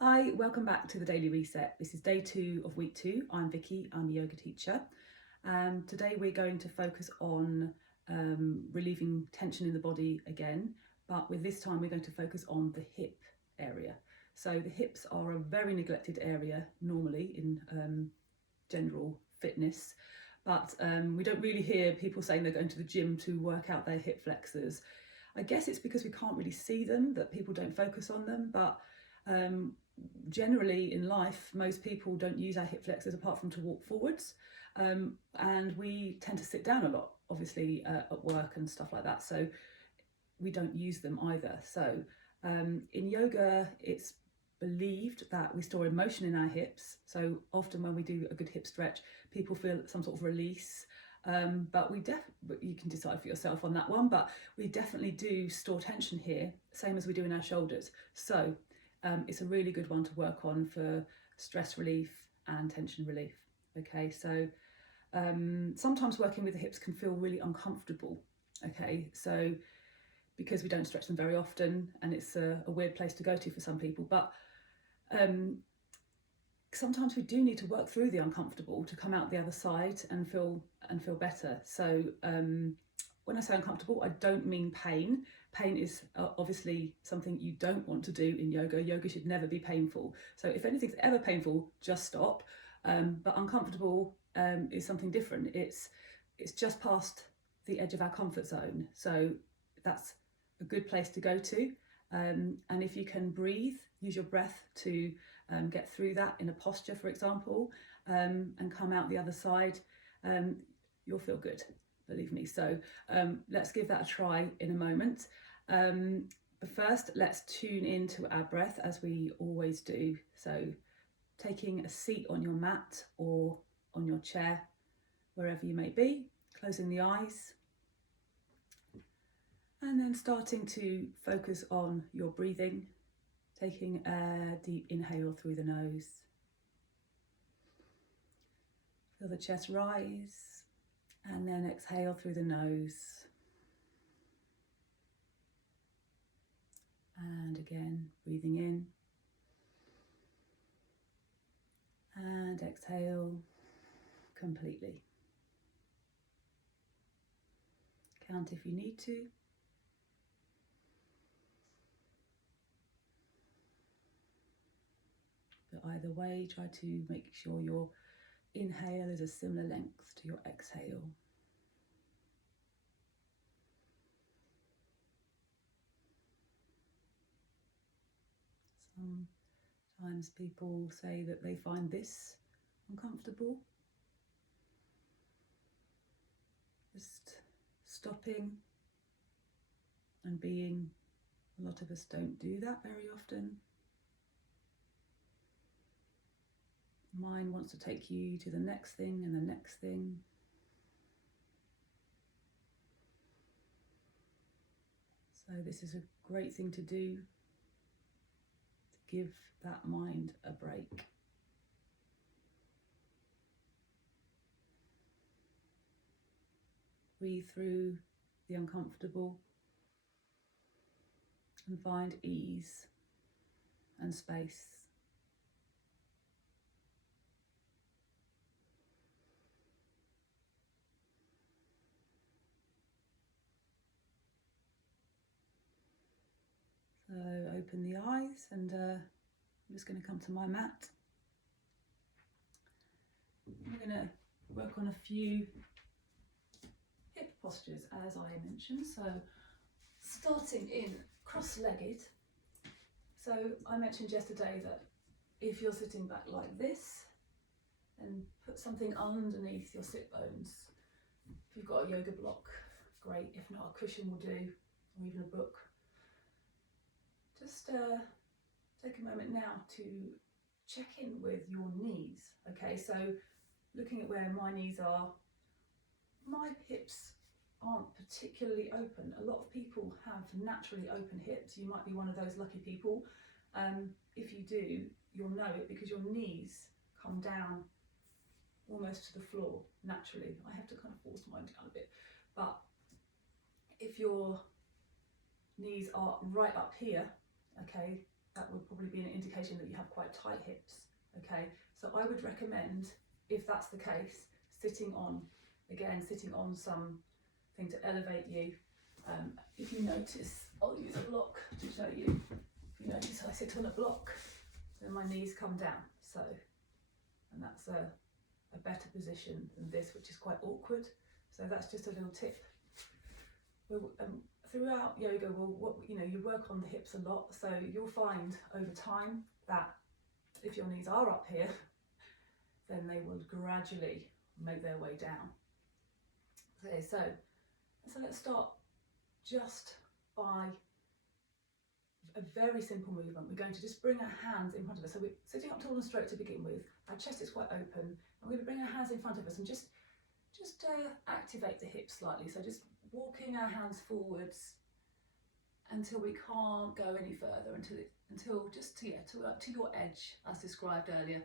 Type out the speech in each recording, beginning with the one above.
Hi, welcome back to the Daily Reset. This is day 2 of week 2. I'm Vicky, I'm a yoga teacher. Today we're going to focus on relieving tension in the body again, but with this time we're going to focus on the hip area. So the hips are a very neglected area normally in general fitness, but we don't really hear people saying they're going to the gym to work out their hip flexors. I guess it's because we can't really see them that people don't focus on them, but generally in life, most people don't use our hip flexors apart from to walk forwards, and we tend to sit down a lot, obviously at work and stuff like that, so we don't use them either. So in yoga, it's believed that we store emotion in our hips, so often when we do a good hip stretch, people feel some sort of release. But you can decide for yourself on that one, but we definitely do store tension here, same as we do in our shoulders. So it's a really good one to work on for stress relief and tension relief. Okay, so sometimes working with the hips can feel really uncomfortable. Okay, so because we don't stretch them very often, and it's a weird place to go to for some people, but sometimes we do need to work through the uncomfortable to come out the other side and feel better. So when I say uncomfortable, I don't mean pain. Pain is obviously something you don't want to do in yoga. Yoga should never be painful. So if anything's ever painful, just stop. But uncomfortable is something different. It's just past the edge of our comfort zone. So that's a good place to go to. And if you can breathe, use your breath to get through that in a posture, for example, and come out the other side, you'll feel good, believe me. So let's give that a try in a moment. But first, let's tune into our breath as we always do. So taking a seat on your mat or on your chair, wherever you may be, closing the eyes, and then starting to focus on your breathing, taking a deep inhale through the nose. Feel the chest rise, and then exhale through the nose. And again, breathing in. And exhale completely. Count if you need to. But either way, try to make sure your inhale is a similar length to your exhale. Sometimes people say that they find this uncomfortable. Just stopping and being. A lot of us don't do that very often. Mind wants to take you to the next thing and the next thing. So this is a great thing to do, to give that mind a break. Breathe through the uncomfortable and find ease and space. So open the eyes, and I'm just going to come to my mat. I'm going to work on a few hip postures, as I mentioned. So starting in cross-legged. So I mentioned yesterday that if you're sitting back like this, then put something underneath your sit bones. If you've got a yoga block, great. If not, a cushion will do, or even a book. Just take a moment now to check in with your knees. Okay, so looking at where my knees are, my hips aren't particularly open. A lot of people have naturally open hips. You might be one of those lucky people. If you do, you'll know it because your knees come down almost to the floor naturally. I have to kind of force mine down a bit, but if your knees are right up here, okay, that would probably be an indication indication that you have quite tight hips. Okay, so I would recommend, if that's the case, sitting on something to elevate you. If you notice, I'll use a block to show you. If you notice I sit on a block, then my knees come down. So, and that's a better position than this, which is quite awkward. So that's just a little tip. Throughout yoga, you work on the hips a lot. So you'll find over time that if your knees are up here, then they will gradually make their way down. Okay, so let's start just by a very simple movement. We're going to just bring our hands in front of us. So we're sitting up tall and straight to begin with. Our chest is quite open. And we're going to bring our hands in front of us and just activate the hips slightly. So just walking our hands forwards until we can't go any further, until just to your edge, as described earlier.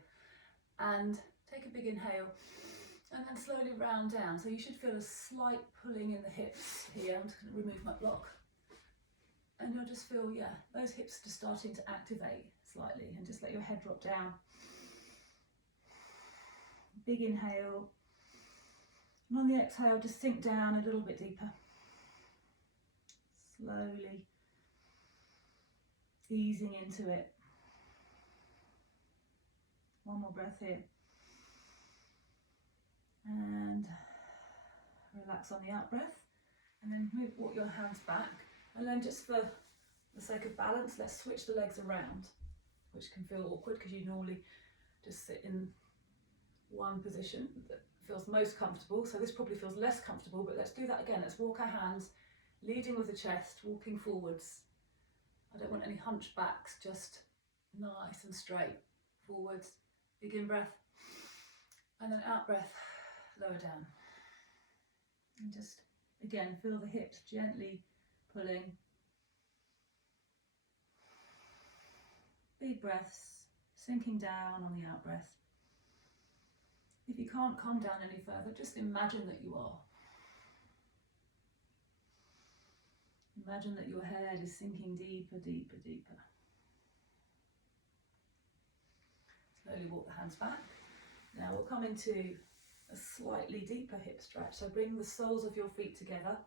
And take a big inhale and then slowly round down. So you should feel a slight pulling in the hips here. I'm just going to remove my block. And you'll just feel, those hips just starting to activate slightly, and just let your head drop down. Big inhale. And on the exhale, just sink down a little bit deeper. Slowly easing into it. One more breath here. And relax on the out breath. And then walk your hands back. And then just for the sake of balance, let's switch the legs around, which can feel awkward because you normally just sit in one position that feels most comfortable. So this probably feels less comfortable, but let's do that again. Let's walk our hands, leading with the chest, walking forwards. I don't want any hunchbacks, just nice and straight. Forwards, big in breath, and then out breath, lower down. And just, again, feel the hips gently pulling. Big breaths, sinking down on the out breath. If you can't come down any further, just imagine that you are. Imagine that your head is sinking deeper, deeper, deeper. Slowly walk the hands back. Now we'll come into a slightly deeper hip stretch. So bring the soles of your feet together.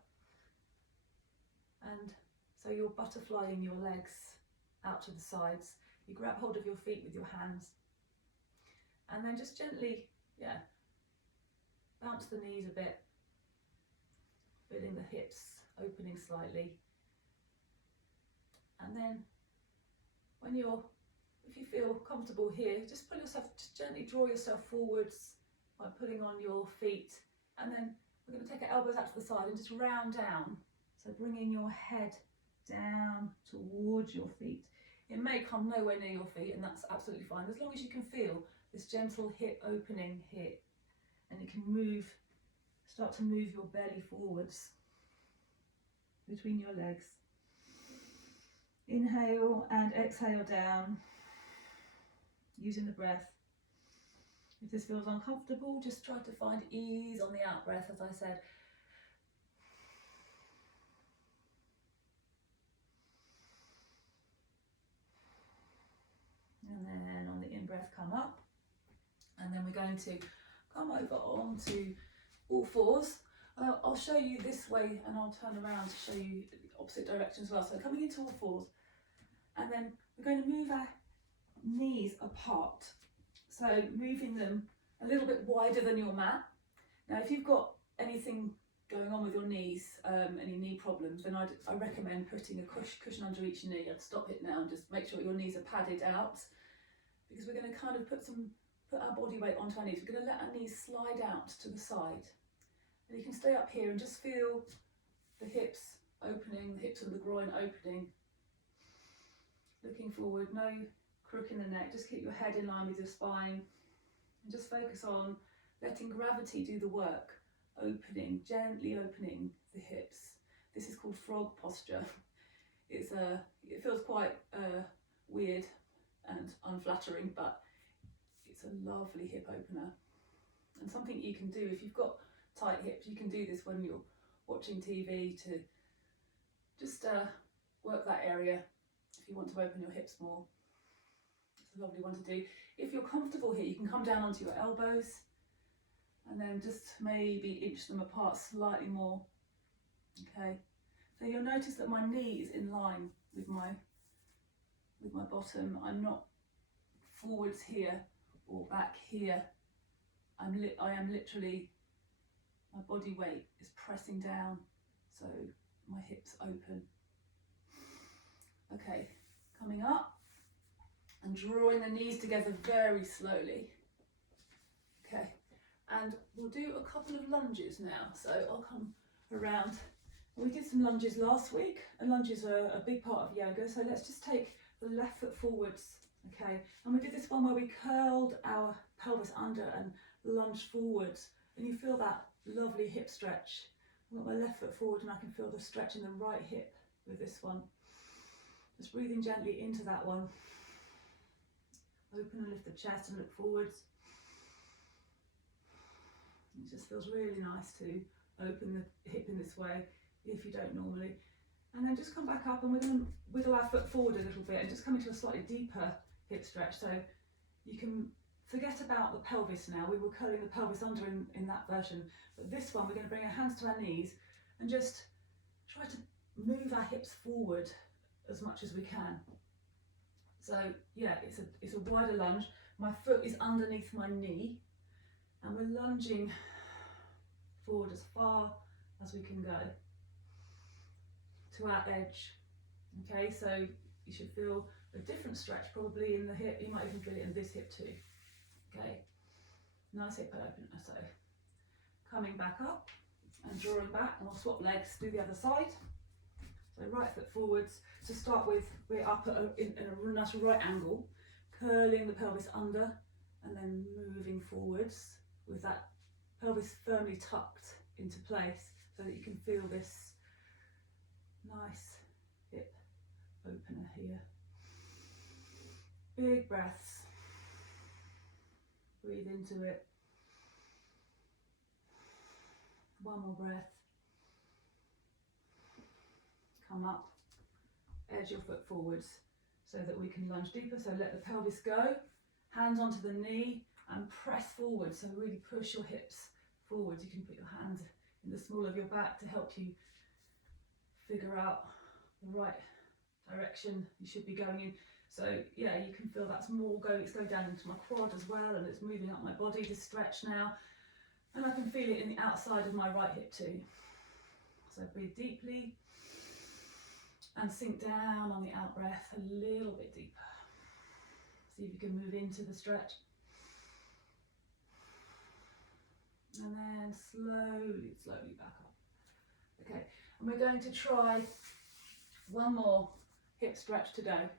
And so you're butterflying your legs out to the sides. You grab hold of your feet with your hands. And then just gently, bounce the knees a bit. Feeling the hips opening slightly. And then if you feel comfortable here, just gently draw yourself forwards by putting on your feet. And then we're going to take our elbows out to the side and just round down. So bringing your head down towards your feet. It may come nowhere near your feet, and that's absolutely fine, as long as you can feel this gentle hip opening here. And you can start to move your belly forwards between your legs. Inhale and exhale down, using the breath. If this feels uncomfortable, just try to find ease on the out breath, as I said. And then on the in-breath, come up. And then we're going to come over onto all fours. I'll show you this way and I'll turn around to show you the opposite direction as well. So coming into all fours. And then we're going to move our knees apart. So moving them a little bit wider than your mat. Now if you've got anything going on with your knees, any knee problems, then I recommend putting a cushion under each knee. I'd stop it now and just make sure your knees are padded out, because we're going to kind of put our body weight onto our knees. We're going to let our knees slide out to the side. And you can stay up here and just feel the hips opening, the hips and the groin opening. Looking forward, no crook in the neck, just keep your head in line with your spine. And just focus on letting gravity do the work. Gently opening the hips. This is called frog posture. It feels quite weird and unflattering, but it's a lovely hip opener. And something you can do if you've got tight hips, you can do this when you're watching TV to just work that area if you want to open your hips more. It's a lovely one to do. If you're comfortable here, you can come down onto your elbows and then just maybe inch them apart slightly more. Okay, so you'll notice that my knee is in line with my bottom. I'm not forwards here or back here. I am literally, my body weight is pressing down, so my hips open. Okay, coming up and drawing the knees together very slowly. Okay, and we'll do a couple of lunges now. So I'll come around. We did some lunges last week, and lunges are a big part of yoga. So let's just take the left foot forwards. Okay, and we did this one where we curled our pelvis under and lunged forwards, and you feel that lovely hip stretch. I've got my left foot forward and I can feel the stretch in the right hip with this one. Just breathing gently into that one. Open and lift the chest and look forwards. It just feels really nice to open the hip in this way if you don't normally. And then just come back up, and we're going to wiggle our foot forward a little bit and just come into a slightly deeper hip stretch. So you can forget about the pelvis now. We were curling the pelvis under in that version, but this one we're going to bring our hands to our knees and just try to move our hips forward as much as we can. So yeah, it's a wider lunge. My foot is underneath my knee and we're lunging forward as far as we can go to our edge. Okay, so you should feel a different stretch probably in the hip. You might even feel it in this hip too. Okay, nice hip opener. So coming back up and drawing back, and we'll swap legs, do the other side. So right foot forwards. To start with, we're up in a nice right angle, curling the pelvis under and then moving forwards with that pelvis firmly tucked into place so that you can feel this nice hip opener here. Big breaths. Breathe into it. One more breath. Come up, edge your foot forwards so that we can lunge deeper. So let the pelvis go, hands onto the knee and press forward. So really push your hips forward. You can put your hands in the small of your back to help you figure out the right direction you should be going in. So yeah, you can feel that's more going, it's going down into my quad as well, and it's moving up my body to stretch now. And I can feel it in the outside of my right hip too. So breathe deeply and sink down on the out breath a little bit deeper. See if you can move into the stretch. And then slowly back up. Okay, and we're going to try one more hip stretch today.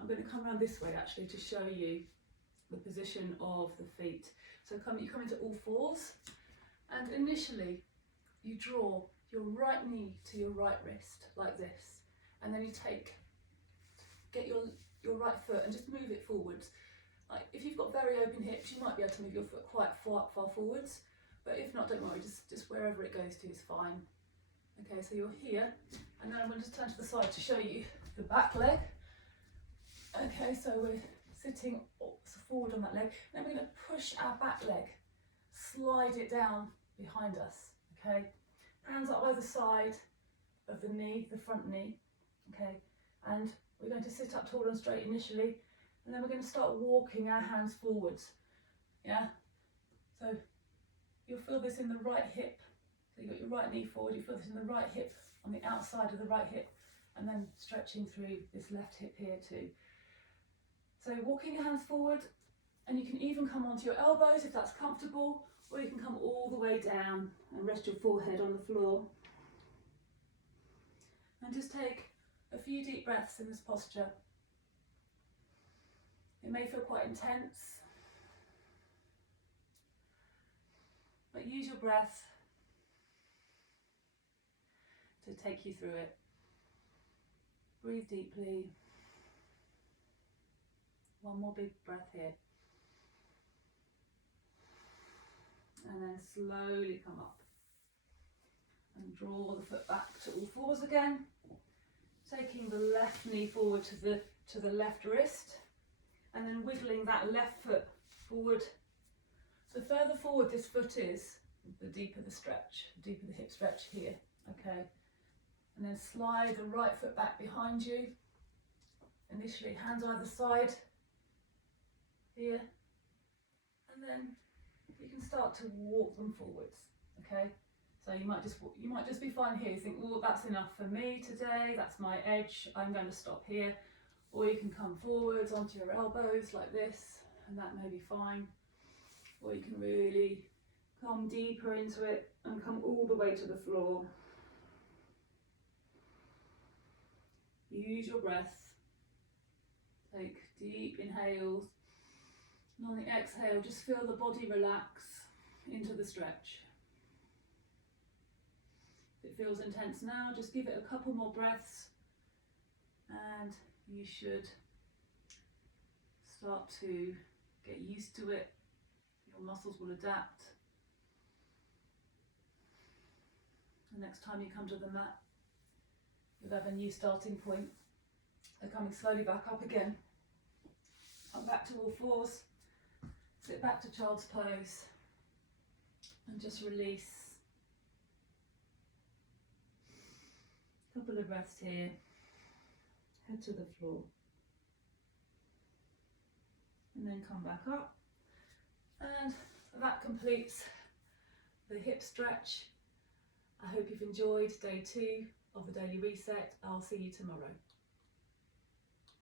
I'm going to come around this way actually to show you the position of the feet. So you come into all fours, and initially you draw your right knee to your right wrist like this, and then you get your right foot and just move it forwards. Like if you've got very open hips, you might be able to move your foot quite far forwards, but if not, don't worry, just wherever it goes to is fine. Okay, so you're here, and then I'm going to just turn to the side to show you the back leg. Okay, so we're sitting forward on that leg. Then we're going to push our back leg, slide it down behind us. Okay, hands up either side of the knee, the front knee. Okay, and we're going to sit up tall and straight initially, and then we're going to start walking our hands forwards. Yeah, so you'll feel this in the right hip. So you've got your right knee forward, you feel this in the right hip, on the outside of the right hip, and then stretching through this left hip here too. So walking your hands forward, and you can even come onto your elbows if that's comfortable, or you can come all the way down and rest your forehead on the floor. And just take a few deep breaths in this posture. It may feel quite intense, but use your breath to take you through it. Breathe deeply. One more big breath here. And then slowly come up and draw the foot back to all fours again, taking the left knee forward to the left wrist, and then wiggling that left foot forward. The further forward this foot is, the deeper the stretch, the deeper the hip stretch here, okay? And then slide the right foot back behind you. Initially hands either side here, and then you can start to walk them forwards, okay? So you might just be fine here. You think, oh, that's enough for me today, that's my edge, I'm going to stop here. Or you can come forwards onto your elbows like this, and that may be fine. Or you can really come deeper into it and come all the way to the floor. Use your breath. Take deep inhales. And on the exhale, just feel the body relax into the stretch. If it feels intense now, just give it a couple more breaths and you should start to get used to it. Your muscles will adapt. The next time you come to the mat, you'll have a new starting point. So coming slowly back up again. Come back to all fours. Sit back to child's pose. And just release. Couple of breaths here. Head to the floor. And then come back up. And that completes the hip stretch. I hope you've enjoyed day 2 of the daily reset. I'll see you tomorrow.